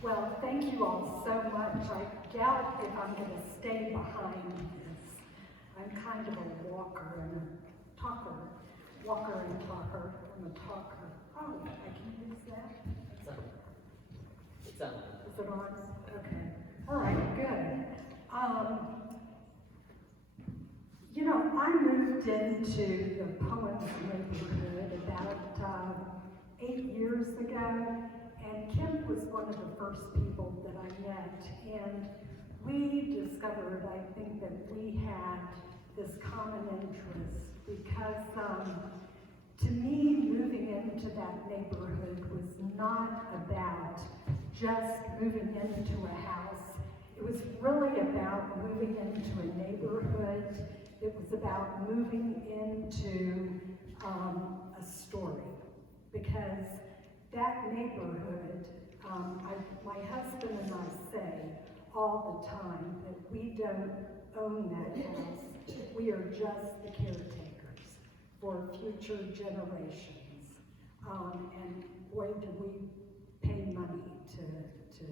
Well, thank you all so much. I doubt if I'm going to stay behind this. I'm kind of a walker and a talker. Walker and talker. I'm a talker. Oh, I can use that? It's on. Is it on? Okay. All right, good. You know, I moved into the Poets neighborhood about 8 years ago, and Kemp was one of the first people that I met, and we discovered, I think, that we had this common interest because to me, moving into that neighborhood was not about just moving into a house. It was really about moving into a neighborhood. It was about moving into a story, because that neighborhood, my husband and I say all the time that we don't own that house. We are just the caretakers for future generations. And boy, do we pay money to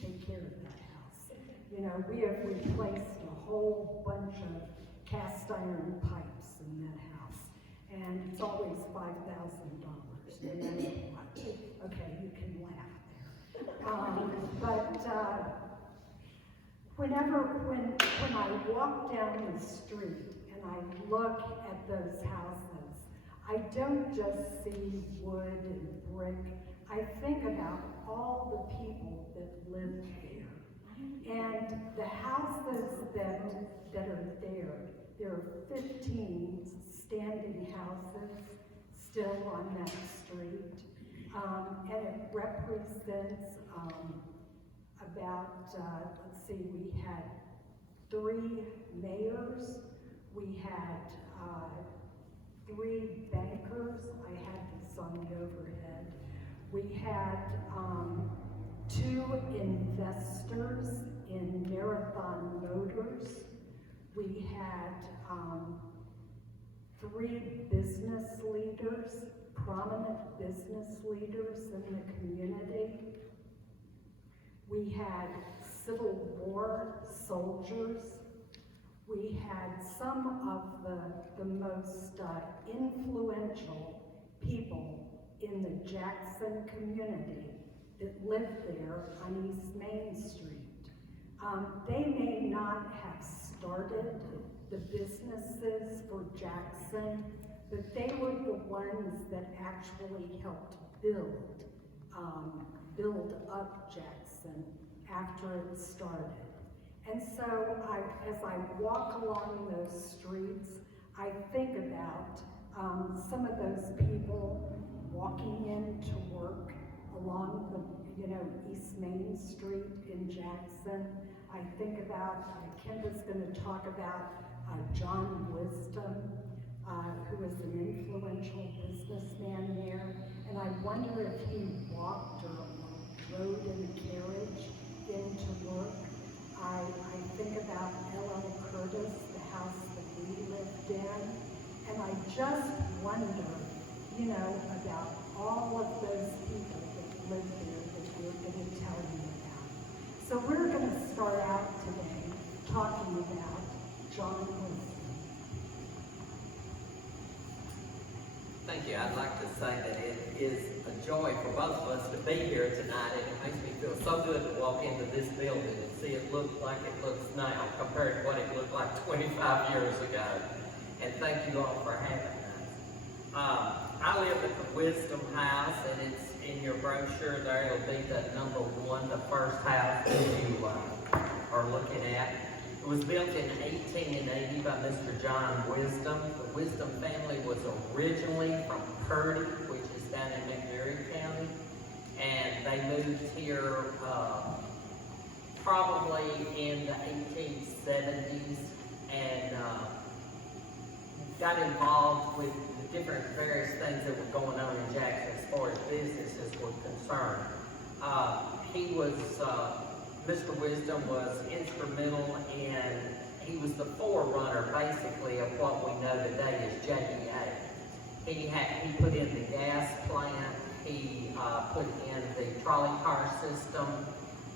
take care of that house. You know, we have replaced a whole bunch of cast iron pipes in that house, and it's always $5,000, no matter what. Okay, you can laugh there. When I walk down the street and I look at those houses, I don't just see wood and brick. I think about all the people that live there. And the houses that are there are 15 standing houses still on that street. And it represents about, let's see, we had 3 mayors, we had 3 bankers. I had this on the overhead. We had 2 investors in Marathon Motors. We had 3 business leaders, prominent business leaders in the community. We had Civil War soldiers. We had some of the most influential people in the Jackson community that lived there on East Main Street. They may not have started the businesses for Jackson, but they were the ones that actually helped build up Jackson after it started. And so as I walk along those streets, I think about some of those people walking into work along the East Main Street in Jackson. I think about, Kemp is going to talk about John Wisdom, who was an influential businessman there. And I wonder if he walked or rode in a carriage into work. I think about L.L. Curtis, the house that we lived in, and I just wonder, about all of those people that lived there that we're going to tell you about. So we're going to start out today talking about John Wisdom. Thank you. I'd like to say that it is a joy for both of us to be here tonight, and it makes me feel so good to walk into this building and see it look like it looks now compared to what it looked like 25 years ago. And thank you all for having us. I live at the Wisdom House, and it's in your brochure there. It'll be the number 1, the first house that you are looking at. It was built in 1880 by Mr. John Wisdom. The Wisdom family was originally from Purdy, which is down in McKinnie County, and they moved here probably in the 1870s and got involved with the different various things that were going on in Jackson as far as businesses were concerned. Mr. Wisdom was instrumental in, he was the forerunner basically of what we know today as JEA. He put in the gas plant, he put in the trolley car system,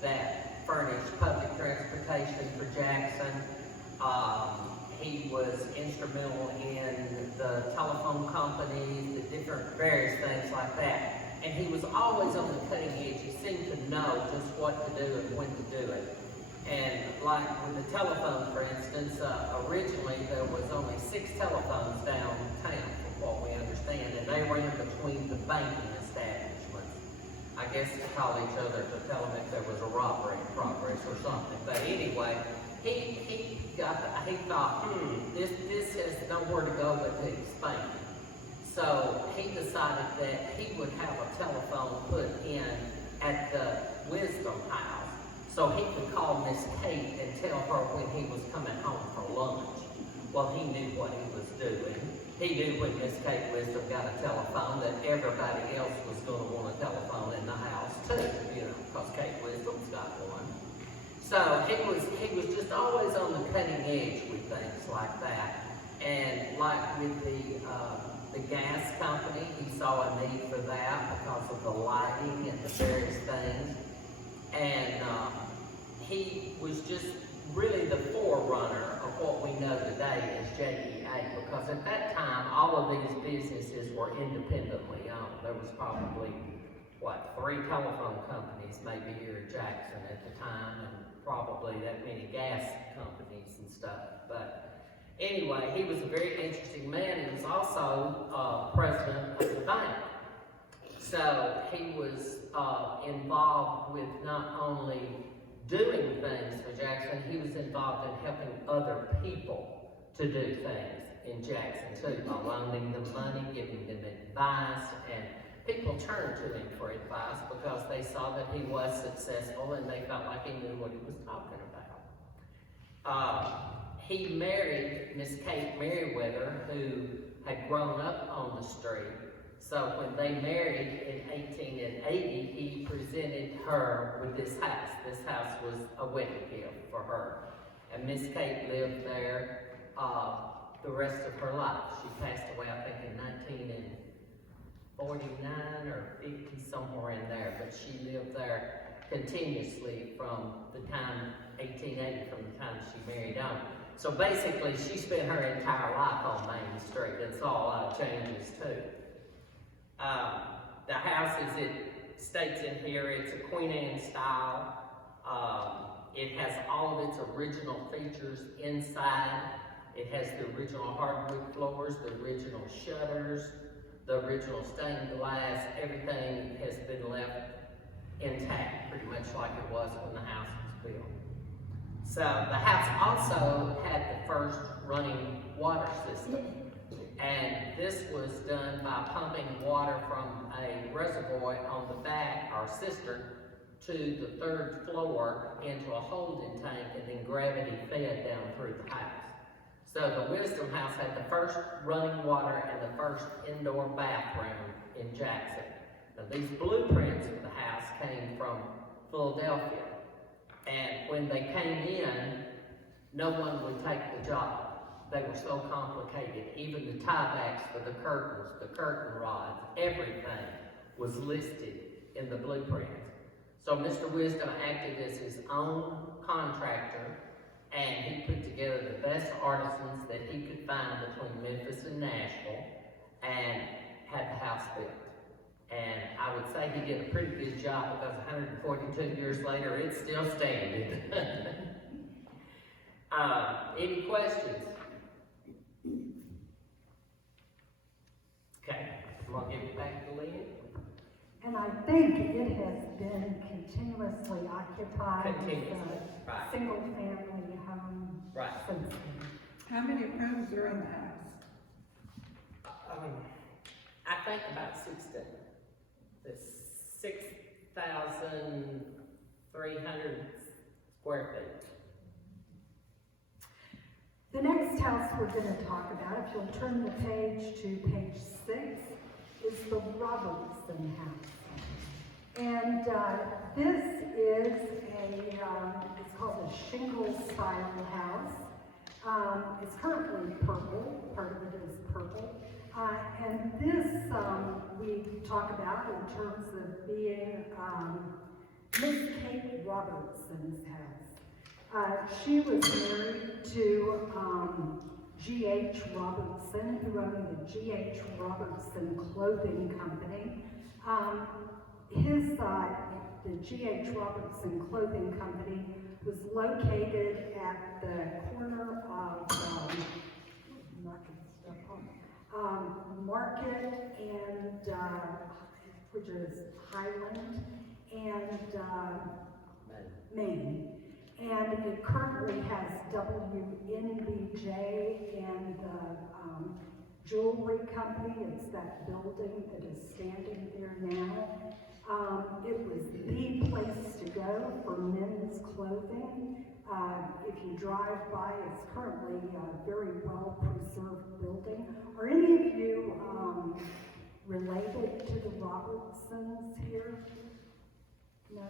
that furnished public transportation for Jackson. He was instrumental in the telephone companies, the different various things like that. And he was always on the cutting edge. He seemed to know just what to do and when to do it. And like with the telephone, for instance, originally there was only 6 telephones downtown, from what we understand, and they ran between the banking establishments. I guess to call each other to tell them if there was a robbery in progress or something. But anyway, he thought, this has nowhere to go but to expand. So he decided that he would have a telephone put in at the Wisdom House, so he could call Miss Kate and tell her when he was coming home for lunch. Well, he knew what he was doing. He knew when Miss Kate Wisdom got a telephone that everybody else was going to want a telephone in the house too, because Kate Wisdom's got one. So he was just always on the cutting edge with things like that. And like with the gas company, he saw a need for that because of the lighting and the various things. And he was just really the forerunner of what we know today as JEA, because at that time, all of these businesses were independently owned. There was probably, 3 telephone companies maybe here in Jackson at the time, and probably that many gas companies and stuff. But anyway, he was a very interesting man. He was also president of the bank. So he was involved with not only doing things for Jackson, he was involved in helping other people to do things in Jackson too, by loaning them money, giving them advice, and people turned to him for advice because they saw that he was successful and they felt like he knew what he was talking about. He married Miss Kate Merriweather, who had grown up on the street. So when they married in 1880, he presented her with this house. This house was a wedding gift for her. And Miss Kate lived there the rest of her life. She passed away, I think, in 1949 or 50, somewhere in there. But she lived there continuously from the time, 1880, from the time she married on. So basically, she spent her entire life on Main Street and saw a lot of changes too. The house, as it states in here, it's a Queen Anne style. It has all of its original features inside. It has the original hardwood floors, the original shutters, the original stained glass. Everything has been left intact, pretty much like it was when the house was built. So the house also had the first running water system. And this was done by pumping water from a reservoir on the back, or cistern, to the 3rd floor into a holding tank, and then gravity fed down through the house. So the Wisdom House had the first running water and the first indoor bathroom in Jackson. Now these blueprints for the house came from Philadelphia. And when they came in, no one would take the job. They were so complicated. Even the tiebacks for the curtains, the curtain rods, everything was listed in the blueprints. So Mr. Wisdom acted as his own contractor, and he put together the best artisans that he could find between Memphis and Nashville, and had the house built. And I would say he did a pretty good job, because 142 years later, it's still standing. Any questions? Okay, I'm gonna give it back to Leanne. And I think it has been continuously occupied with right. single-family home Right. since then. How many rooms are in the house? I think about 16. The 6,300 square feet. The next house we're going to talk about, if you'll turn the page to page 6, is the Robertson house. And this is it's called a shingle-style house. It's currently purple, part of it is purple. And this we talk about in terms of being Miss Kate Robertson's house. She was married to G.H. Robertson, who owned the G.H. Robertson Clothing Company. The G.H. Robertson Clothing Company was located at the corner of Market and which is Highland and Maine. And it currently has WNBJ and the jewelry company. It's that building that is standing there now. It was the place to go for men's clothing. If you drive by, it's currently a very well-preserved building. Are any of you related to the Robertsons here? No?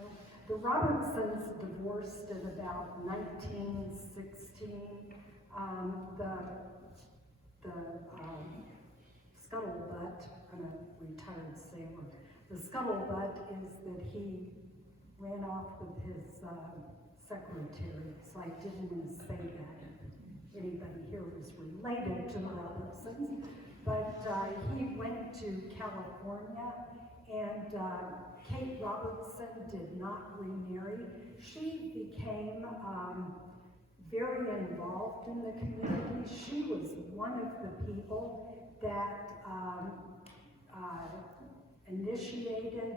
The Robertsons divorced in about 1916. The scuttlebutt, I'm a retired sailor. The scuttlebutt is that he ran off with his secretary, so I didn't want to say that if anybody here was related to the Robertsons. But he went to California, and Kate Robertson did not remarry. She became very involved in the community. She was one of the people that initiated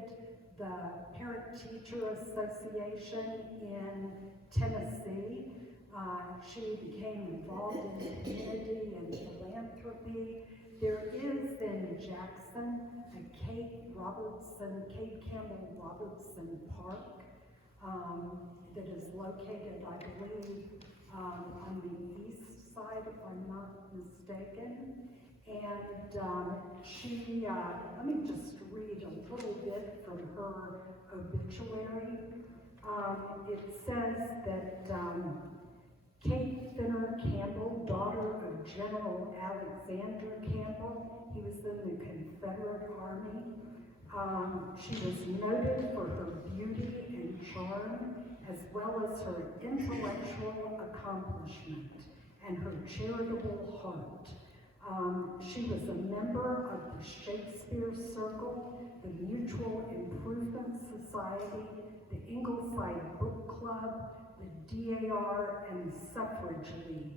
the Parent-Teacher Association in Tennessee. She became involved in the community and philanthropy. There is in Jackson a Kate Campbell Robertson Park that is located, I believe, on the east side, if I'm not mistaken. And let me just read a little bit from her obituary. It says that Kate Finner Campbell, daughter of General Alexander Campbell, he was in the Confederate Army. She was noted for her beauty and charm, as well as her intellectual accomplishment and her charitable heart. She was a member of the Shakespeare Circle, the Mutual Improvement Society, the Ingleside Book Club, the DAR, and the Suffrage League.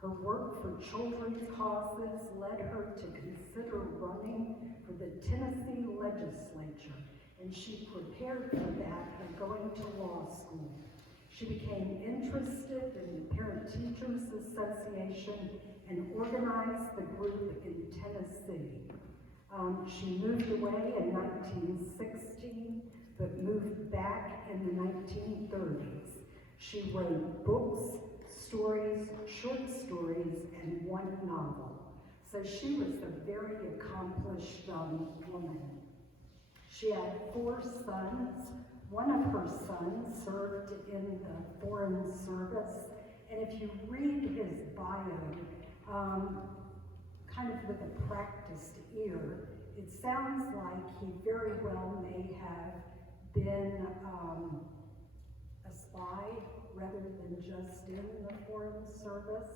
Her work for children's causes led her to consider running for the Tennessee legislature, and she prepared for that by going to law school. She became interested in the Parent-Teachers Association and organized the group in Tennessee. She moved away in 1916, but moved back in the 1930s. She wrote books, stories, short stories, and one novel. So she was a very accomplished woman. She had 4 sons. One of her sons served in the Foreign Service, and if you read his bio, kind of with a practiced ear, it sounds like he very well may have been a spy rather than just in the Foreign Service.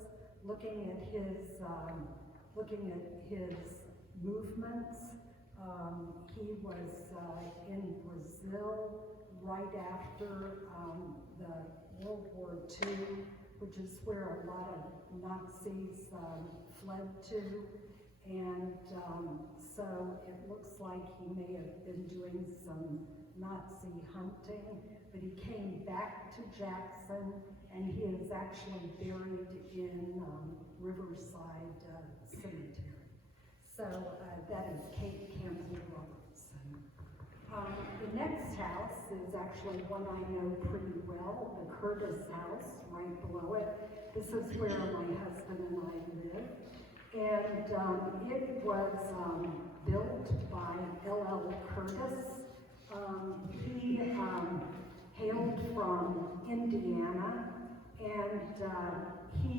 Looking at his movements, he was in Brazil right after the World War II, which is where a lot of Nazis fled to, and so it looks like he may have been doing some Nazi hunting, but he came back to Jackson, and he is actually buried in Riverside Cemetery. So that is Kate Campbell Robertson. The next house is actually one I know pretty well, the Curtis House, right below it. This is where my husband and I live. And it was built by L.L. Curtis. He hailed from Indiana, and he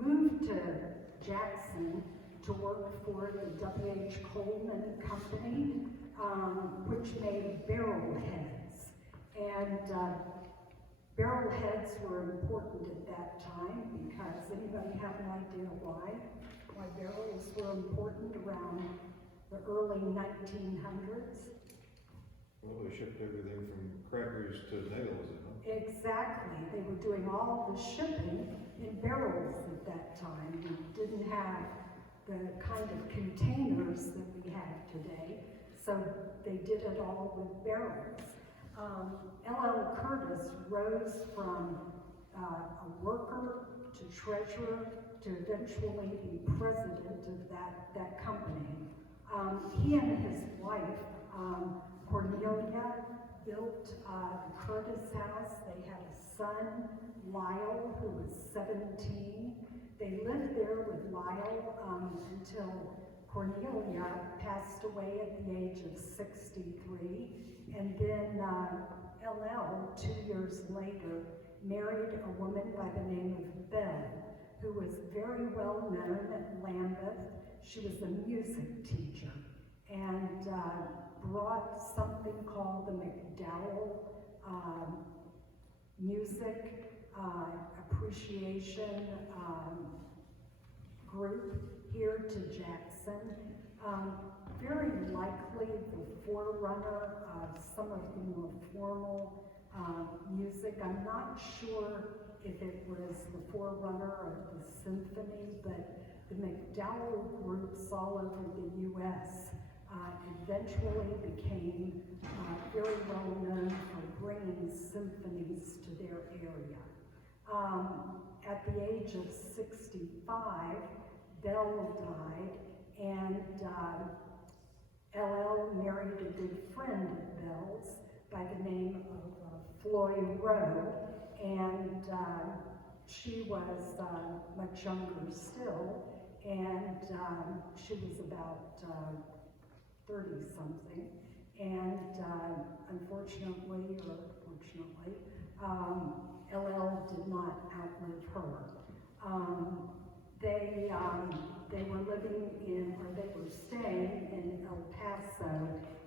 moved to Jackson to work for the W.H. Coleman Company, which made barrel heads. And Arrowheads were important at that time because anybody have an idea why? Why barrels were important around the early 1900s? Well, they shipped everything from crackers to nails, you know? Exactly. They were doing all the shipping in barrels at that time. We didn't have the kind of containers that we have today, so they did it all with barrels. L.L. Curtis rose from a worker to treasurer to eventually be president of that company. He and his wife, Cornelia, built the Curtis house. They had a son, Lyle, who was 17. They lived there with Lyle until Cornelia passed away at the age of 63. And then LL, 2 years later, married a woman by the name of Belle, who was very well known at Lambeth. She was a music teacher and brought something called the McDowell Music Appreciation Group here to Jackson. Very likely the forerunner of some of the more formal music. I'm not sure if it was the forerunner of the symphony, but the McDowell groups all over the U.S. Eventually became very well known for bringing symphonies to their area. At the age of 65, Belle died, and LL married a good friend of Belle's by the name of Floyd Rowe, and she was much younger still, and she was about 30-something, and unfortunately, or fortunately, LL did not outlive her. They were living in, or they were staying in El Paso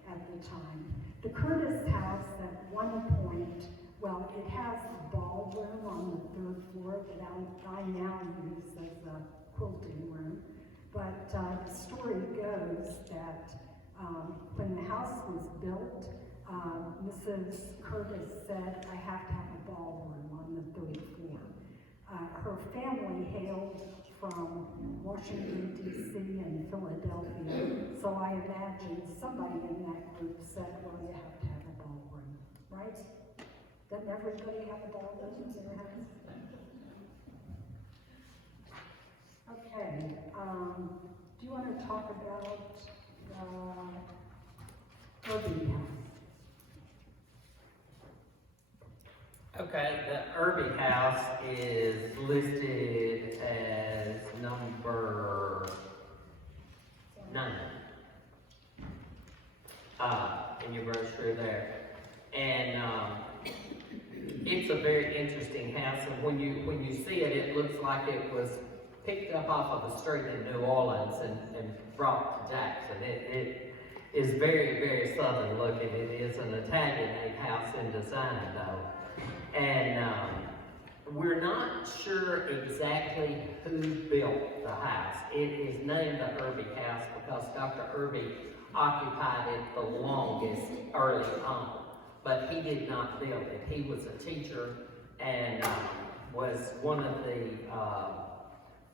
at the time. The Curtis house at one point, well, it has a ballroom on the 3rd floor that I now use as a quilting room. But the story goes that when the house was built, Mrs. Curtis said, "I have to have a ballroom on the 3rd floor." Her family hailed from Washington, D.C. and Philadelphia, so I imagine somebody in that group said, "Well, you have to have a ballroom," right? Doesn't everybody have a ballroom in their house? Okay, do you want to talk about Irving House? Okay, the Irby House is listed as number 9 in your brochure there. And it's a very interesting house, and when you see it, it looks like it was picked up off of a street in New Orleans and brought to Jackson. It is very, very southern looking. It is an Italian-made house in design, though. And we're not sure exactly who built the house. It is named the Irby House because Dr. Irby occupied it the longest early on, but he did not build it. He was a teacher and was one of the,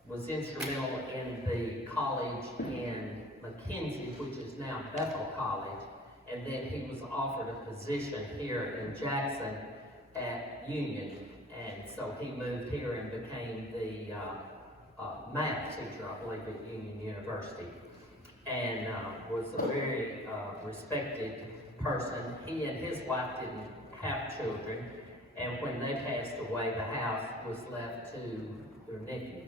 was instrumental in the college in McKinzie, which is now Bethel College, and then he was offered a position here in Jackson at Union, and so he moved here and became the math teacher, I believe, at Union University, and was a very respected person. He and his wife didn't have children, and when they passed away, the house was left to their nephews.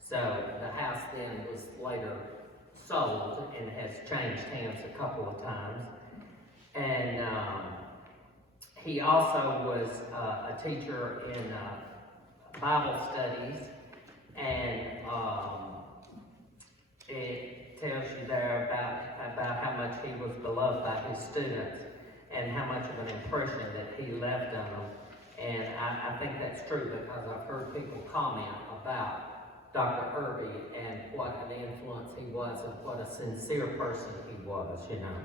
So the house then was later sold and has changed hands a couple of times. And he also was a teacher in Bible studies, and it tells you there about how much he was beloved by his students and how much of an impression that he left on them. And I think that's true because I've heard people comment about Dr. Irby and what an influence he was and what a sincere person he was, you know.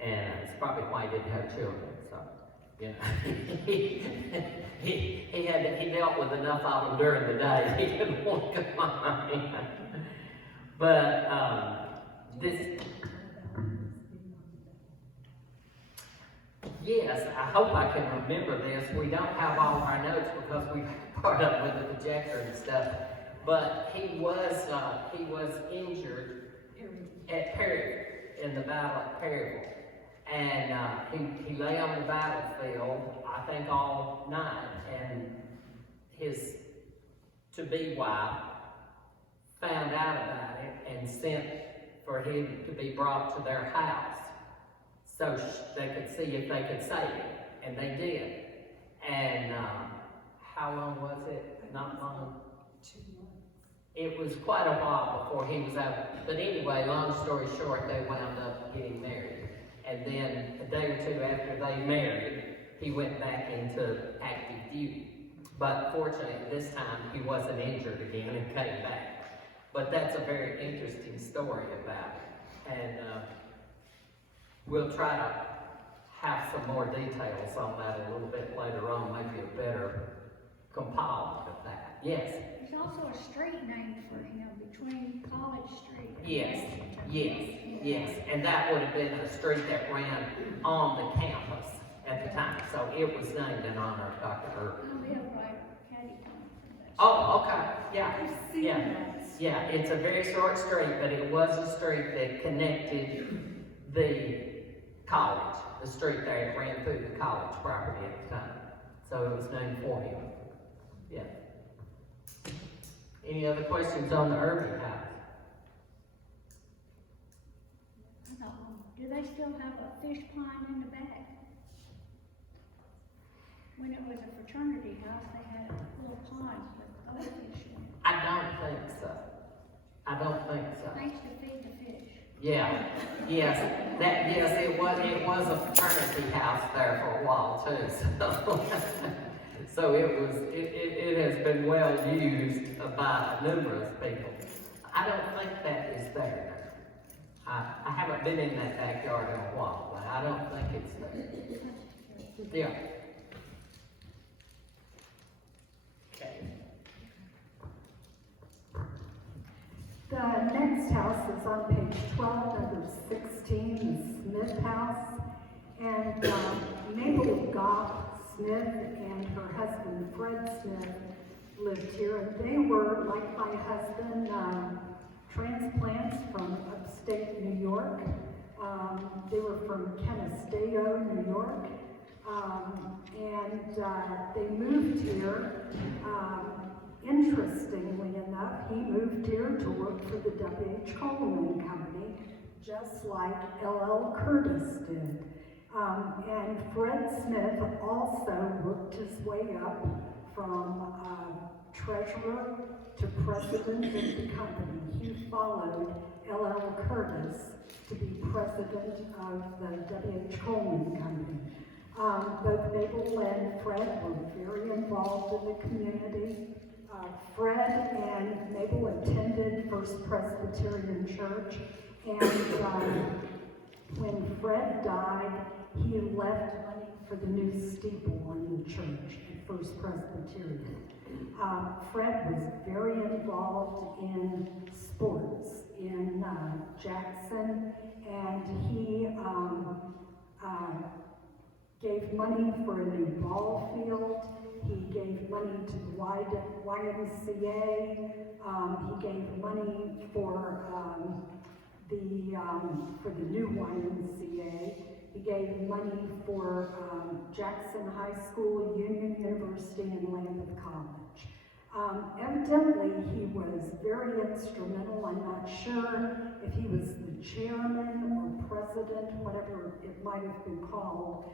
And it's probably why he didn't have children, so, you know. he dealt with enough of them during the day, he didn't want to combine. But, yes, I hope I can remember this. We don't have all of our notes because we part up with the projector and stuff. But he was injured at Perry, in the battle at Perryville. And he lay on the battlefield, I think all night, and his to-be wife found out about it and sent for him to be brought to their house so they could see if they could save him, and they did. And how long was it? Not long. 2 months. It was quite a while before he was out. But anyway, long story short, they wound up getting married. And then a day or two after they married, he went back into active duty. But fortunately, this time, he wasn't injured again and came back. But that's a very interesting story about it. And we'll try to have some more details on that a little bit later on, maybe a better compiling of that. Yes? There's also a street named for him between College Street and Yes, Washington. yes. And that would have been a street that ran on the campus at the time. So it was named in honor of Dr. Irby. I live right catty corner from that. Oh, okay, yeah. I've seen Yeah. that. Yeah, it's a very short street, but it was a street that connected the college, the street there that ran through the college property at the time. So it was named for him. Yeah. Any other questions on the Irby house? Do they still have a fish pond in the back? When it was a fraternity house, they had a little pond with goldfish in it. I don't think so. I don't think so. Thanks to feed the fish. Yeah, yes, it was a fraternity house there for a while too, so it has been well used by numerous people. I don't think that is there. I haven't been in that backyard in a while, but I don't think it's there. Yeah. Okay. The next house is on page 12, number 16, the Smith House. And Mabel Goff Smith and her husband Fred Smith lived here. And they were, like my husband, transplants from upstate New York. They were from Canasteo, New York. And they moved here. Interestingly enough, he moved here to work for the W.H. Tomlin Company, just like L.L. Curtis did. And Fred Smith also worked his way up from treasurer to president of the company. He followed L.L. Curtis to be president of the W.H. Tomlin Company. Both Mabel and Fred were very involved in the community. Fred and Mabel attended First Presbyterian Church, and when Fred died, he left money for the new steeple on the church at First Presbyterian. Fred was very involved in sports in Jackson, and he gave money for a new ball field. He gave money to the YMCA. He gave money for the new YMCA. He gave money for Jackson High School, Union University, and Lambeth College. Evidently, he was very instrumental. I'm not sure if he was the chairman or president, whatever it might have been called,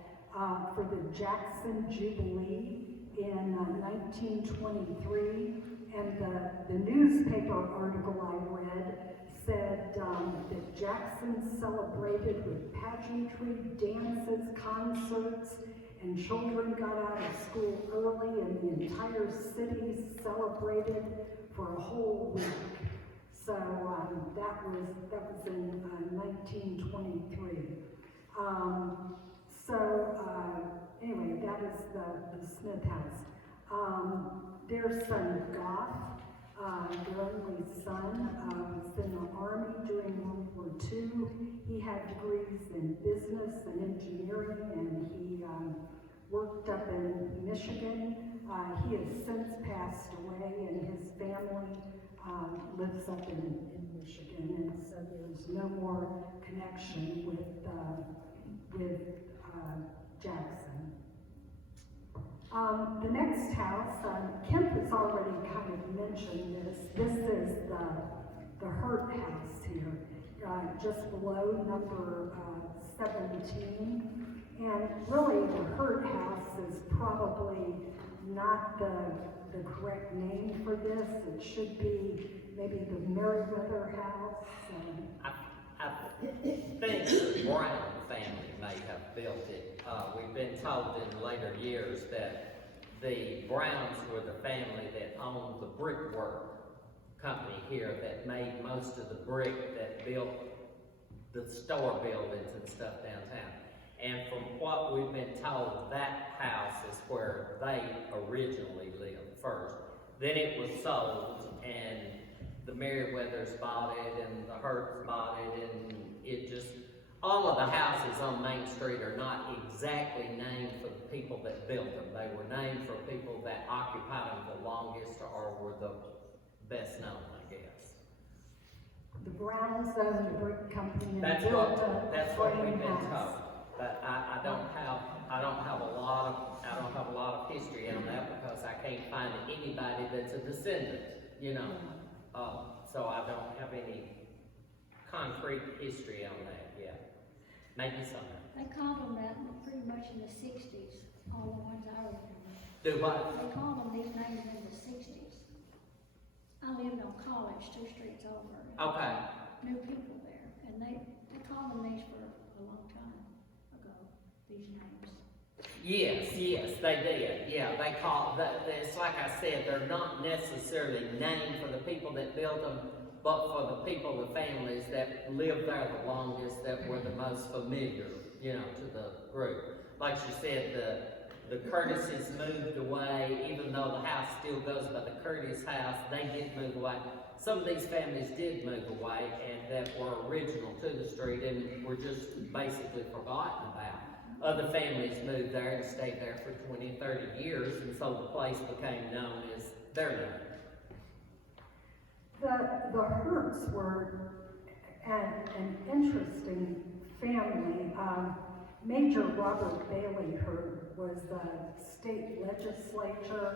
for the Jackson Jubilee in 1923, and the newspaper article I read said that Jackson celebrated with pageantry, dances, concerts, and children got out of school early, and the entire city celebrated for a whole week. So that was in 1923. Anyway, that is the Smith house. Their son Goff, their only son, was in the Army during World War II. He had degrees in business and engineering, and he worked up in Michigan. He has since passed away, and his family lives up in Michigan, and so there's no more connection with Jackson. The next house, Kemp has already kind of mentioned this. This is the Hurt house here, just below number 17. And really, the Hurt house is probably not the correct name for this. It should be maybe the Merriweather house. I think the Brown family may have built it. We've been told in later years that the Browns were the family that owned the brickwork company here that made most of the brick that built the store buildings and stuff downtown. And from what we've been told, that house is where they originally lived first. Then it was sold, and the Merriweathers bought it, and the Hurts bought it, and it just, all of the houses on Main Street are not exactly named for the people that built them. They were named for people that occupied them the longest or were the best known, I guess. The Browns owned the brick company and That's built what frame we've been house. told. But I don't have a lot of history on that because I can't find anybody that's a descendant, you know. So I don't have any concrete history on that yet. Maybe something. They called them that pretty much in the 60s, all the ones I remember. Do what? They called them these names in the 60s. I lived on College, 2 streets over. Okay. Knew people there, and they called them these for a long time ago, these names. Yes, they did. Yeah, they call it's like I said, they're not necessarily named for the people that built them, but for the people, the families that lived there the longest, that were the most familiar, you know, to the group. Like you said, the Curtises moved away, even though the house still goes by the Curtis house, they did move away. Some of these families did move away and that were original to the street and were just basically forgotten about. Other families moved there and stayed there for 20, 30 years, and so the place became known as their name. The Hurts were an interesting family. Major Robert Bailey Hurt was the state legislature.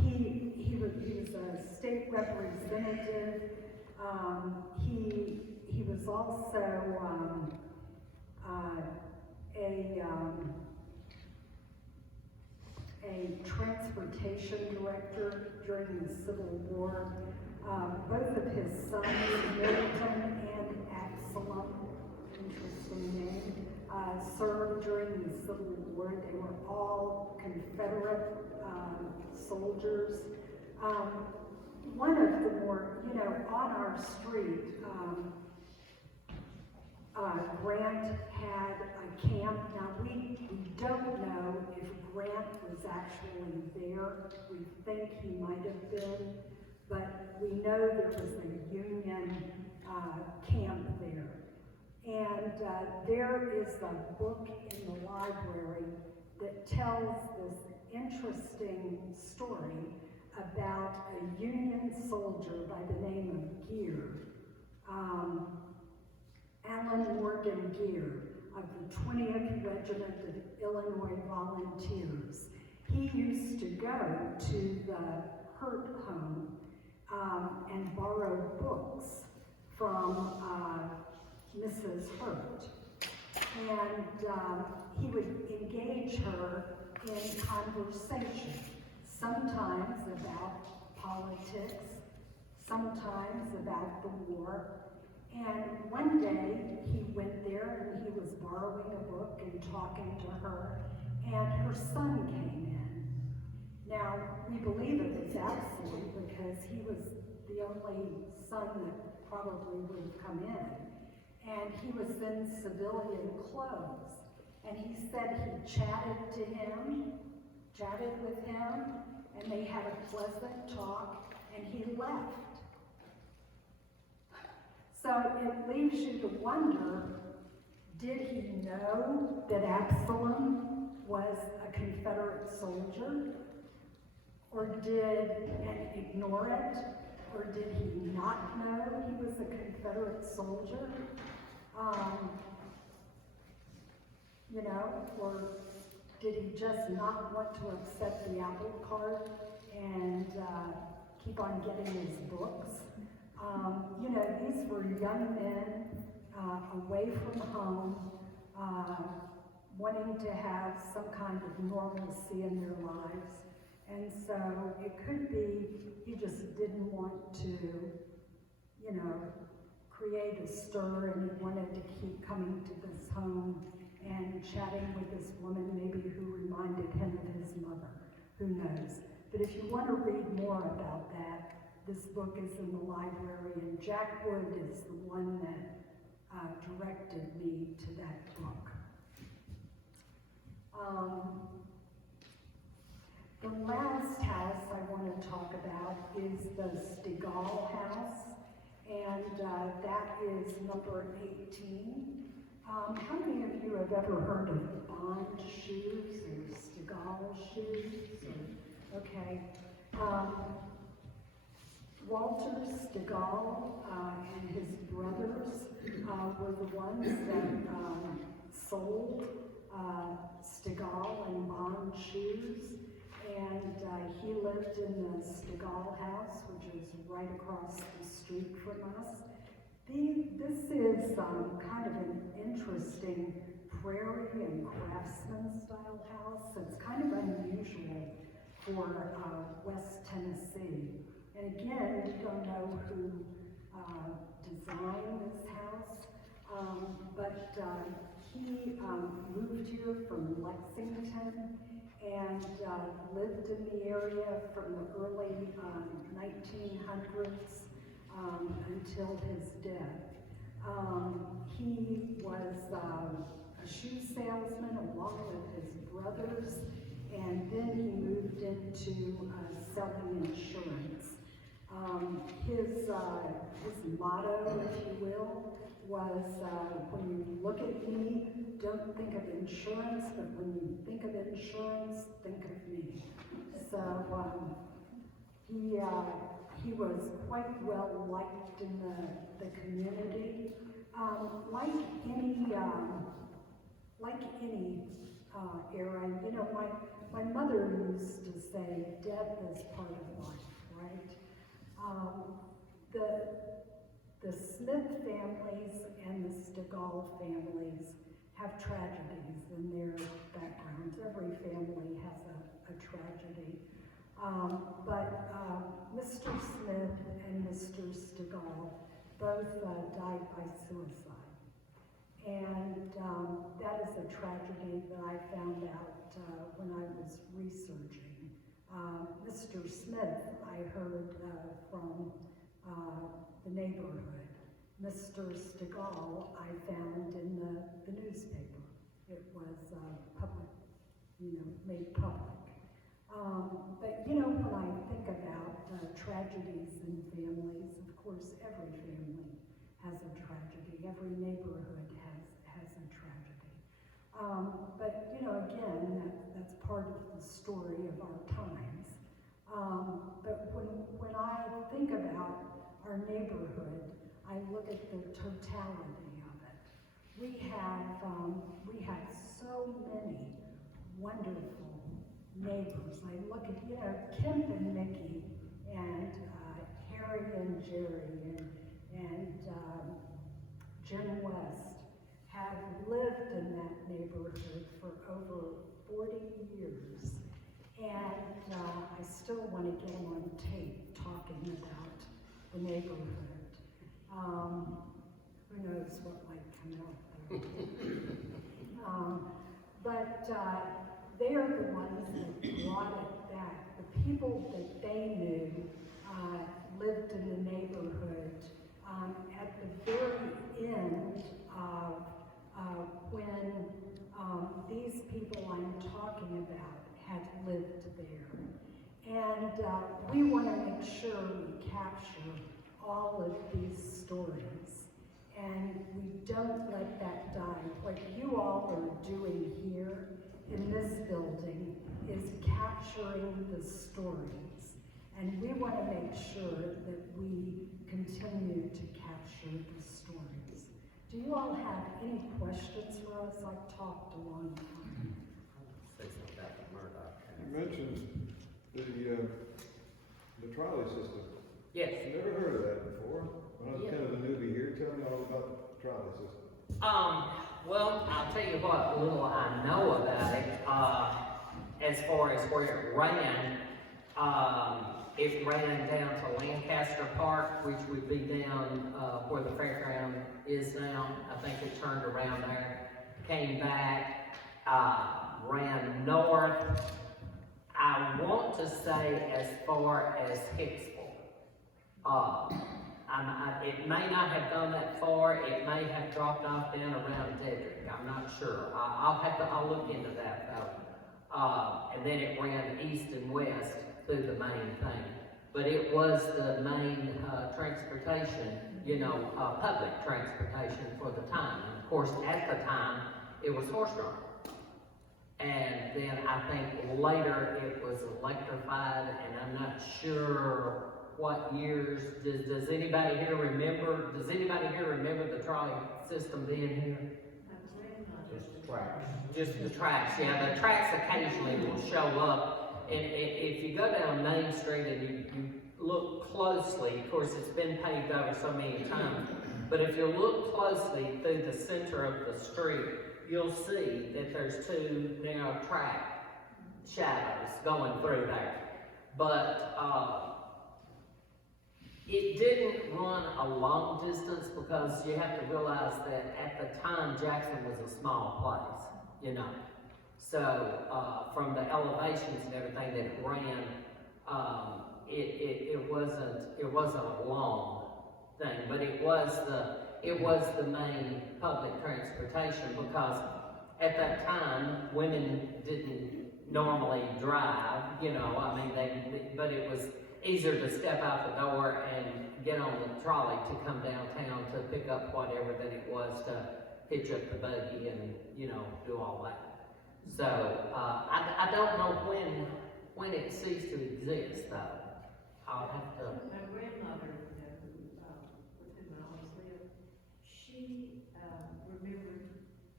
He was a state representative. He was also a transportation director during the Civil War. Both of his sons, Milton and Absalom, interesting name, served during the Civil War. They were all Confederate soldiers. One of the more, you know, on our street, Grant had a camp. Now we don't know if Grant was actually there. We think he might have been, but we know there was a Union camp there. And there is a book in the library that tells this interesting story about a Union soldier by the name of Gear. Alan Morgan Gear of the 20th Regiment of Illinois Volunteers. He used to go to the Hurt home and borrow books from Mrs. Hurt. And he would engage her in conversation, sometimes about politics, sometimes about the war. And one day he went there and he was borrowing a book and talking to her, and her son came in. Now, we believe it was Absalom because he was the only son that probably would have come in. And he was in civilian clothes. And he said he chatted with him, and they had a pleasant talk, and he left. So it leaves you to wonder, did he know that Absalom was a Confederate soldier? Or and ignore it? Or did he not know he was a Confederate soldier? Or did he just not want to accept the apple cart and keep on getting his books? These were young men away from home, wanting to have some kind of normalcy in their lives. And so it could be he just didn't want to, create a stir, and he wanted to keep coming to this home and chatting with this woman, maybe who reminded him of his mother. Who knows? But if you want to read more about that, this book is in the library, and Jack Wood is the one that directed me to that book. The last house I want to talk about is the Stigall house, and that is number 18. How many of you have ever heard of Bond shoes or Stigall shoes? Okay. Walter Stigall and his brothers were the ones that sold Stigall and Bond shoes. And he lived in the Stigall house, which is right across the street from us. This is kind of an interesting prairie and craftsman style house. It's kind of unusual for West Tennessee. And again, we don't know who designed this house, but he moved here from Lexington and lived in the area from the early 1900s until his death. He was a shoe salesman along with his brothers, and then he moved into selling insurance. His motto, if you will, was when you look at me, don't think of insurance, but when you think of insurance, think of me. So he was quite well liked in the community. Like any era, my mother used to say, death is part of life, right? The Smith families and the Stigall families have tragedies in their backgrounds. Every family has a tragedy. But Mr. Smith and Mr. Stigall both died by suicide. And that is a tragedy that I found out when I was researching. Mr. Smith, I heard from the neighborhood. Mr. Stigall, I found in the newspaper. It was public, made public. But when I think about tragedies in families, of course, every family has a tragedy. Every neighborhood has a tragedy. But again, that's part of the story of our times. But when I think about our neighborhood, I look at the totality of it. We have so many wonderful neighbors. I look at Kemp and Mickey, and Harry and Jerry, and Jim West have lived in that neighborhood for over 40 years. And I still want to get them on tape talking about the neighborhood. who knows what might come out there. But they're the ones that brought it back. The people that they knew lived in the neighborhood at the very end of when these people I'm talking about had lived there. And we want to make sure we capture all of these stories. And we don't let that die. What you all are doing here in this building is capturing the stories. And we want to make sure that we continue to capture the stories. Do you all have any questions for us? I've talked a long time. Say something about the Murdoch. You mentioned the trolley system. Yes. I've never heard of that before. When I was kind of a newbie here, tell me all about the trolley system. Well, I'll tell you what little I know about it. As far as where it ran down to Lancaster Park, which would be down where the fairground is now. I think it turned around there, came back, ran north. I want to say as far as Hicksville. It may not have gone that far. It may have dropped off down around Dedrick. I'm not sure. I'll look into that though. And then it ran east and west through the main thing. But it was the main transportation, public transportation for the time. And of course, at the time, it was horse-drawn. And then I think later it was electrified, and I'm not sure what years. Does anybody here remember? Does anybody here remember the trolley system being here? Just the tracks. Just the tracks, yeah. The tracks occasionally will show up, and if you go down Main Street and you look closely, of course it's been paved over so many times, but if you look closely through the center of the street, you'll see that there's two narrow track shadows going through there. But it didn't run a long distance because you have to realize that at the time Jackson was a small place, So from the elevations and everything that it ran, it wasn't a long thing, but it was the main public transportation because at that time women didn't normally drive, but it was easier to step out the door and get on the trolley to come downtown to pick up whatever than it was to hitch up the buggy and, do all that. So, I don't know when it ceased to exist, though. I'll have to... My grandmother, with whom I always lived, she remembered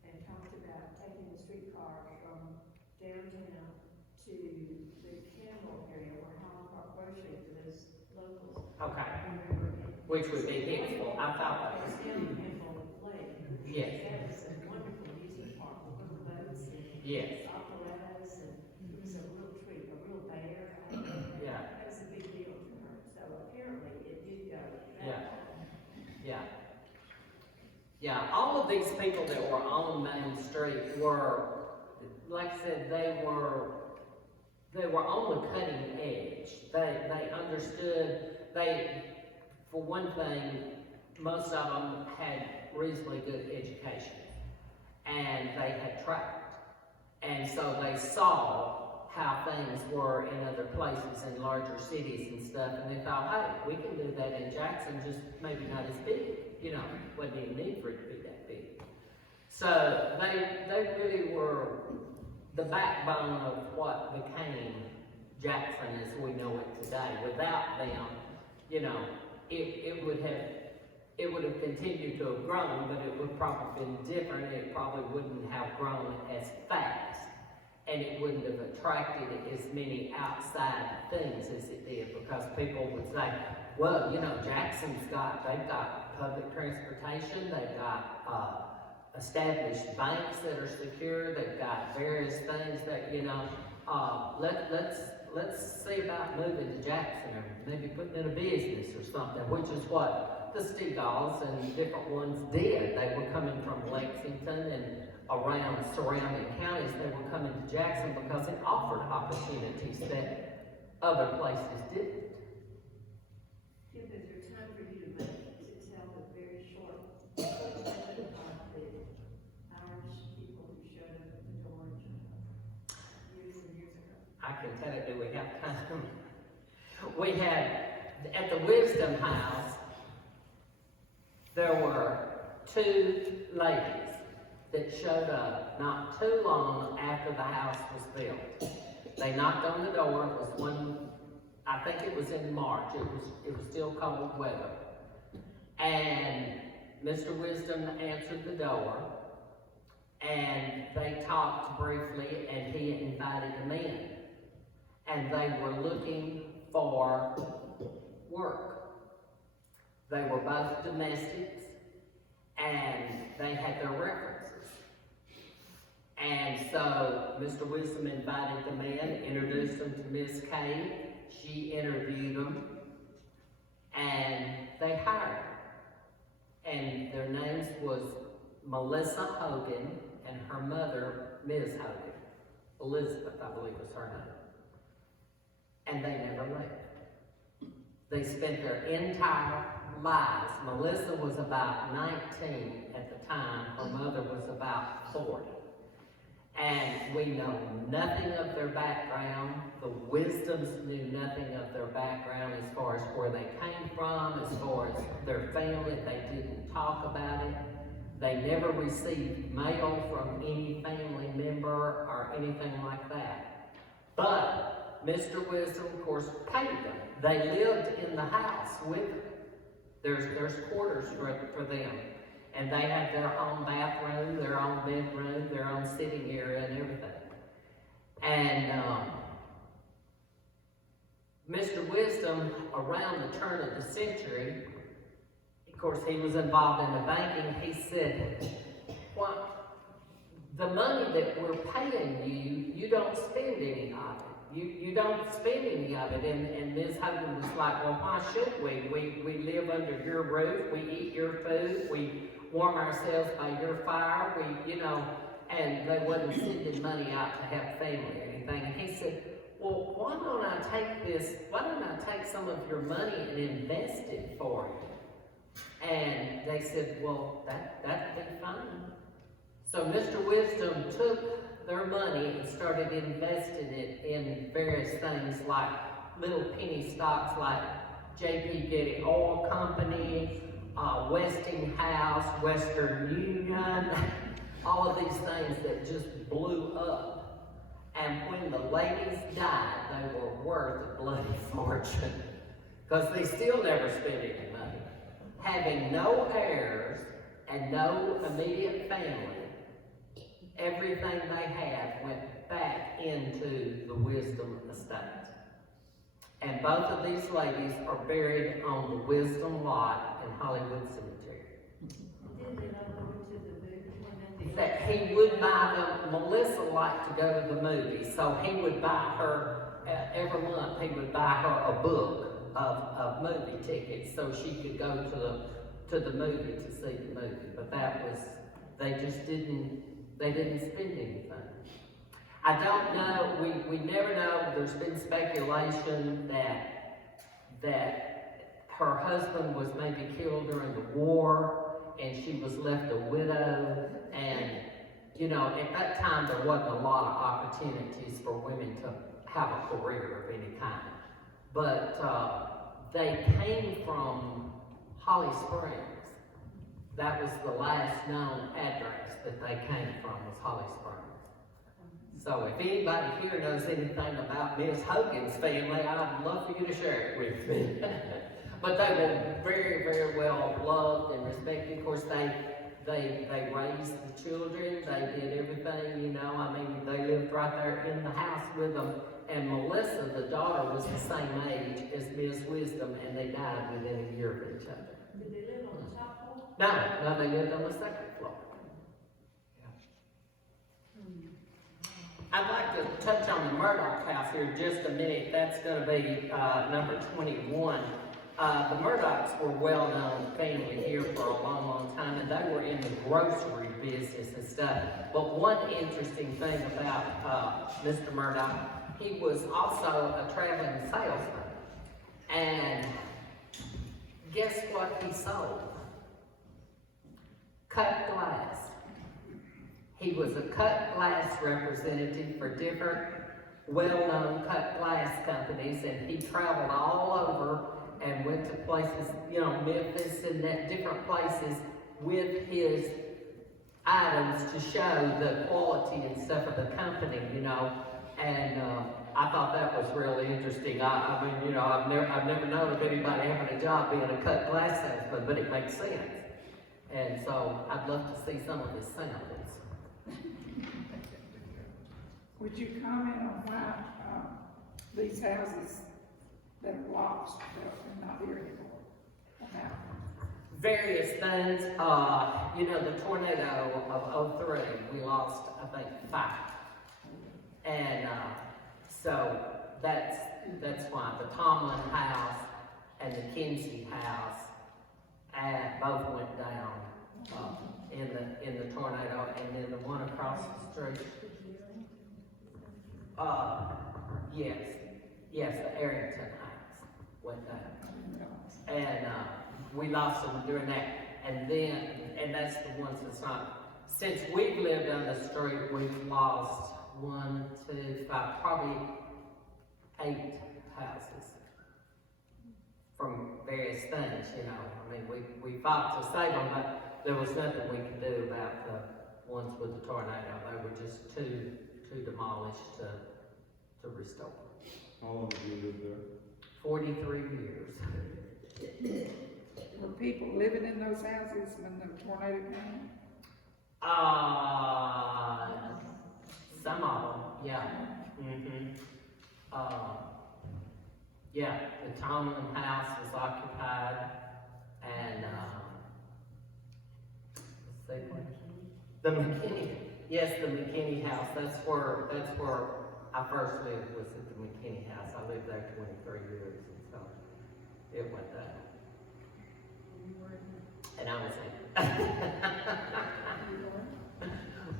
and talked about taking the streetcar from downtown to the Campbell area where Holland Park Grocery for those locals. Okay. Remember it. Which would be Hicksville. I thought that was... Down Campbell Lake. Yes. That was a wonderful amusement park with little boats and Yes. operettas, and it was a real treat, a real bear. Yeah. That was a big deal to her. So apparently it did go. Yeah. Yeah. Yeah, all of these people that were on Main Street were, like I said, they were on the cutting edge. They understood, for one thing, most of them had reasonably good education. And they had traveled. And so they saw how things were in other places, in larger cities and stuff, and they thought, hey, we can do that in Jackson, just maybe not as big, wouldn't even need for it to be that big. So they really were the backbone of what became Jackson as we know it today. Without them, it would have continued to have grown, but it would probably been different. It probably wouldn't have grown as fast, and it wouldn't have attracted as many outside things as it did, because people would say, well, they've got public transportation, they've got established banks that are secure, they've got various things that, let's see about moving to Jackson or maybe putting in a business or something, which is what the Steagals and different ones did. They were coming from Lexington and around surrounding counties. They were coming to Jackson because it offered opportunities that other places didn't. Kim, is there time for you to tell the very short of the Irish people who showed up at the door years and years ago? I can tell it, do we have time? We had, at the Wisdom House, there were 2 ladies that showed up not too long after the house was built. They knocked on the door. It was one, I think it was in March. It was still cold weather. And Mr. Wisdom answered the door, and they talked briefly, and he invited them in. And they were looking for work. They were both domestics, and they had their references. And so Mr. Wisdom invited them in, introduced them to Miss Kay. She interviewed them, and they hired them. And their names was Melissa Hogan and her mother, Ms. Hogan. Elizabeth, I believe was her name. And they never left. They spent their entire lives. Melissa was about 19 at the time. Her mother was about 40. And we know nothing of their background. The Wisdoms knew nothing of their background as far as where they came from, as far as their family. They didn't talk about it. They never received mail from any family member or anything like that. But Mr. Wisdom, of course, paid them. They lived in the house with them. There's quarters for them. And they had their own bathroom, their own bedroom, their own sitting area and everything. And Mr. Wisdom, around the turn of the century, of course, he was involved in the banking. He said, well, the money that we're paying you, you don't spend any of it. You don't spend any of it. And Ms. Hogan was like, well, why should we? We live under your roof. We eat your food. We warm ourselves by your fire. And they wasn't sending money out to have family or anything. And he said, well, why don't I take some of your money and invest it for you? And they said, well, that'd be fine. So Mr. Wisdom took their money and started investing it in various things like little penny stocks like J.P. Getty Oil Company, Westinghouse, Western Union, all of these things that just blew up. And when the ladies died, they were worth a bloody fortune because they still never spent any money. Having no heirs and no immediate family, everything they had went back into the Wisdom estate. And both of these ladies are buried on the Wisdom lot in Hollywood Cemetery. Did they not go to the movie? That he would buy them. Melissa liked to go to the movies, so he would buy her, every month he would buy her a book of movie tickets so she could go to the movie to see the movie. But they didn't spend anything. I don't know, we never know. There's been speculation that her husband was maybe killed during the war and she was left a widow. And, at that time there wasn't a lot of opportunities for women to have a career of any kind. But they came from Holly Springs. That was the last known address that they came from, was Holly Springs. So if anybody here knows anything about Ms. Hogan's family, I'd love for you to share it with me. But they were very, very well loved and respected. Of course, they raised the children. They did everything, they lived right there in the house with them. And Melissa, the daughter, was the same age as Ms. Wisdom, and they died within a year of each other. Did they live on the top floor? No, they lived on the second floor. I'd like to touch on the Murdoch house here just a minute. That's going to be number 21. The Murdocks were a well-known family here for a long, long time, and they were in the grocery business and stuff. But one interesting thing about Mr. Murdock, he was also a traveling salesman. And guess what he sold? Cut glass. He was a cut glass representative for different well-known cut glass companies, and he traveled all over and went to places, you know, Memphis and that different places with his items to show the quality and stuff of the company, you know. And I thought that was really interesting. I mean, you know, I've never known of anybody having a job being a cut glass salesman, but it makes sense. And so I'd love to see some of his samples. Would you comment on why these houses that are lost are not here anymore? About? Various things. You know, the tornado of 03, we lost, I think, 5. And so that's why the Tomlin house and the Kinzie house both went down in the tornado, and then the one across the street. Yes, the Arrington house went down. And we lost them during that. And that's the ones that's not, since we've lived on the street, we've lost 1, 2, 5, probably 8 houses from various things, you know. I mean, we fought to save them, but there was nothing we could do about the ones with the tornado. They were just too demolished to restore. How long have you lived there? 43 years. Were people living in those houses when the tornado came? Some of them, yeah. Yeah, the Tomlin house was occupied, and let's see, the McKinnie. Yes, the McKinnie house. That's where I first lived, was at the McKinnie house. I lived there 23 years, and so it went down. And I was in.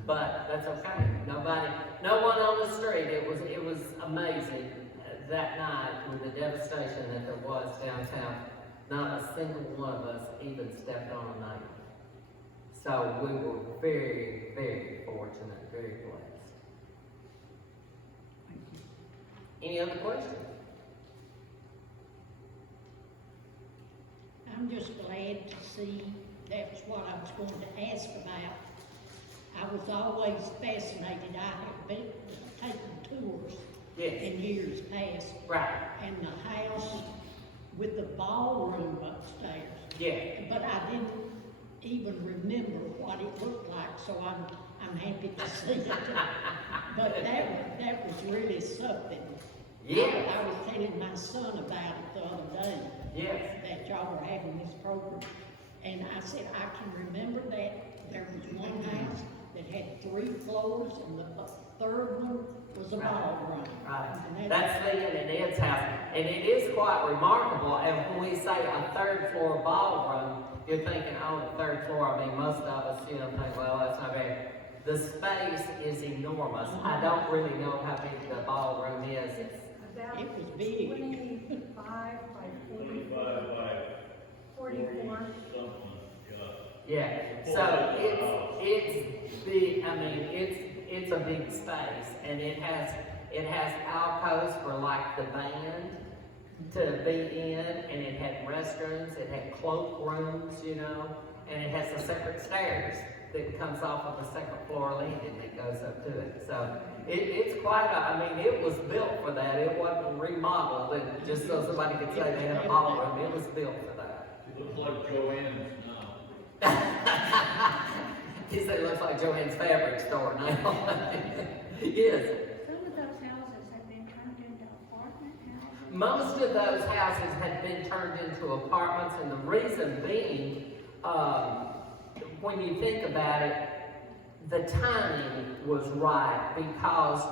But that's okay. No one on the street. It was amazing that night with the devastation that there was downtown. Not a single one of us even stepped on a nail. So we were very, very fortunate, very blessed. Any other questions? I'm just glad to see that's what I was going to ask about. I was always fascinated. I have been taking tours in years past. Right. And the house with the ballroom upstairs. Yeah. But I didn't even remember what it looked like, so I'm happy to see it. But that was really something. Yeah. I was telling my son about it the other day. Yes. That y'all were having this program. And I said, I can remember that there was one house that had 3 floors, and the third one was a ballroom. Right. And That's Leanne and Ed's house. And it is quite remarkable. And when we say a 3rd floor ballroom, you're thinking, oh, the 3rd floor. I mean, most of us, you know, think, well, that's not bad. The space is enormous. I don't really know how big the ballroom is. It's about it was big. 25 by 44. Yeah, so it's big. I mean, it's a big space, and it has alcoves for like the band to be in, and it had restrooms, it had cloakrooms, you know, and it has a separate stairs that comes off of the 2nd floor landing that goes up to it. So it's quite I mean, it was built for that. It wasn't remodeled and just so somebody could say they had a ballroom. It was built for that. It looks like Joanne's now. He said it looks like Joanne's fabric store now. Yes. Some of those houses have been turned into apartment houses. Most of those houses had been turned into apartments, and the reason being, when you think about it, the timing was right, because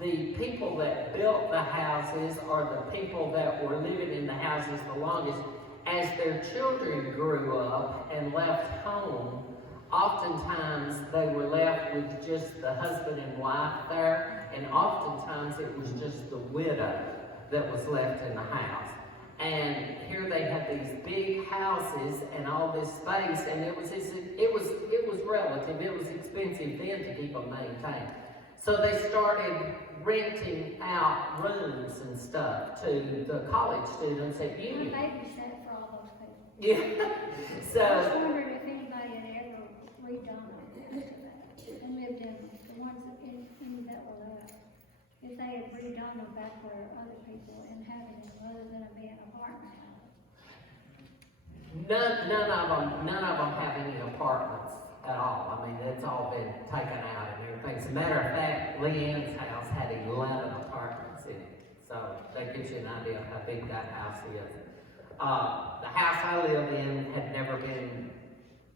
the people that built the houses or the people that were living in the houses the longest, as their children grew up and left home, oftentimes they were left with just the husband and wife there, and oftentimes it was just the widow that was left in the house. And here they had these big houses and all this space, and it was relative. It was expensive then to keep them maintained. So they started renting out rooms and stuff to the college students at I Union. babysat for all those people. Yeah. I was So, wondering if anybody had ever redone it after that, and lived in the ones that were left. If they had redone them back where other people inhabited them, other than it being apartment houses. none of them have any apartments at all. I mean, it's all been taken out and everything. As a matter of fact, Leanne's house had 11 apartments in it. So that gives you an idea of how big that house is. The house I live in had never been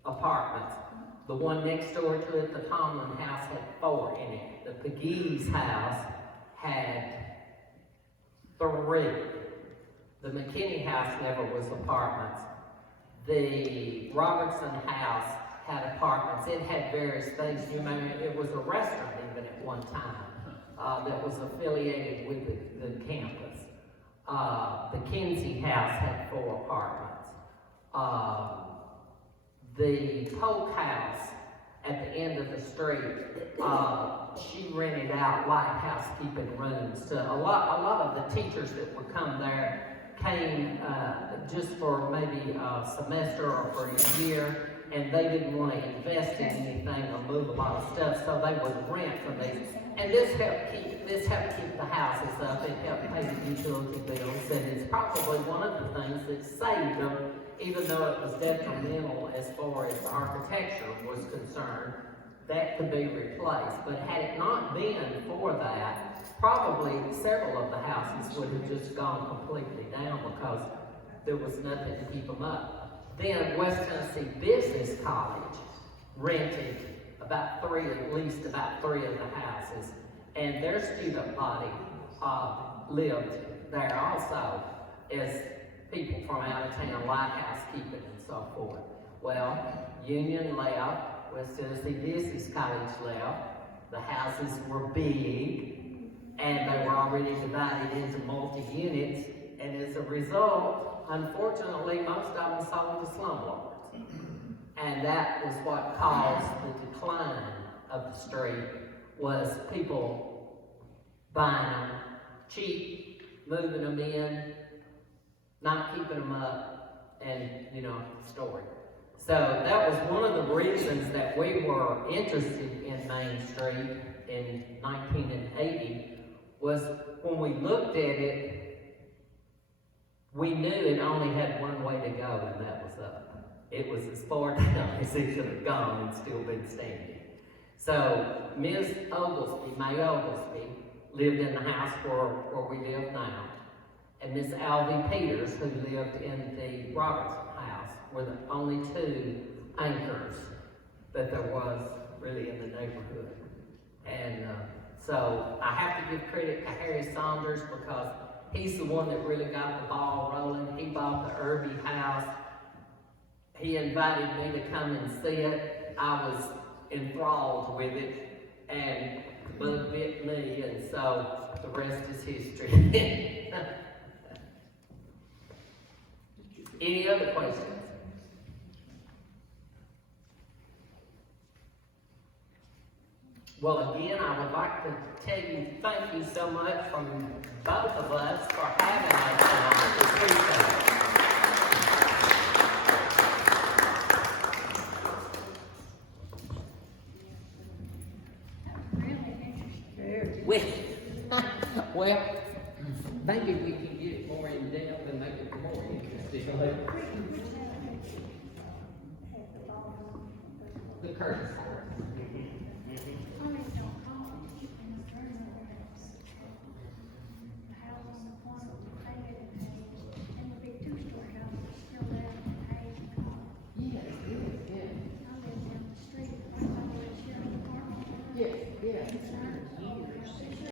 apartments. The one next door to it, the Tomlin house, had 4 in it. The Pegues house had 3. The McKinnie house never was apartments. The Robertson house had apartments. It had various things. You remember, it was a restaurant even at one time that was affiliated with the campus. The Kinzie house had 4 apartments. The Polk house at the end of the street, she rented out light housekeeping rooms to a lot of the teachers that would come there came just for maybe a semester or for a year, and they didn't want to invest in anything or move a lot of stuff, so they would rent from these. And this helped keep the houses up. It helped pay the utility bills, and it's probably one of the things that saved them, even though it was detrimental as far as the architecture was concerned. That could be replaced, but had it not been for that, probably several of the houses would have just gone completely down because there was nothing to keep them up. Then West Tennessee Business College rented at least about 3 of the houses, and their student body lived there also as people from out of town, light housekeeping and so forth. Well, Union left, West Tennessee Business College left, the houses were big, and they were already divided into multi-units, and as a result, unfortunately, most of them sold to slumlords. And that was what caused the decline of the street, was people buying them cheap, moving them in, not keeping them up, and, storing. So that was one of the reasons that we were interested in Main Street in 1980, was when we looked at it, we knew it only had one way to go, and that was up. It was as far down as it could have gone and still been standing. So Ms. Oglesby, May Oglesby, lived in the house where we live now. And Miss Alvy Peters, who lived in the Robertson house, were the only 2 anchors that there was really in the neighborhood. And so I have to give credit to Harry Saunders, because he's the one that really got the ball rolling. He bought the Irby house. He invited me to come and see it. I was enthralled with it, and the bug bit me, and so the rest is history. Any other questions? Well, again, I would like to tell you thank you so much from both of us for having us tonight. We appreciate it. Well, maybe we can get it more in depth and make it more interesting. The curtain.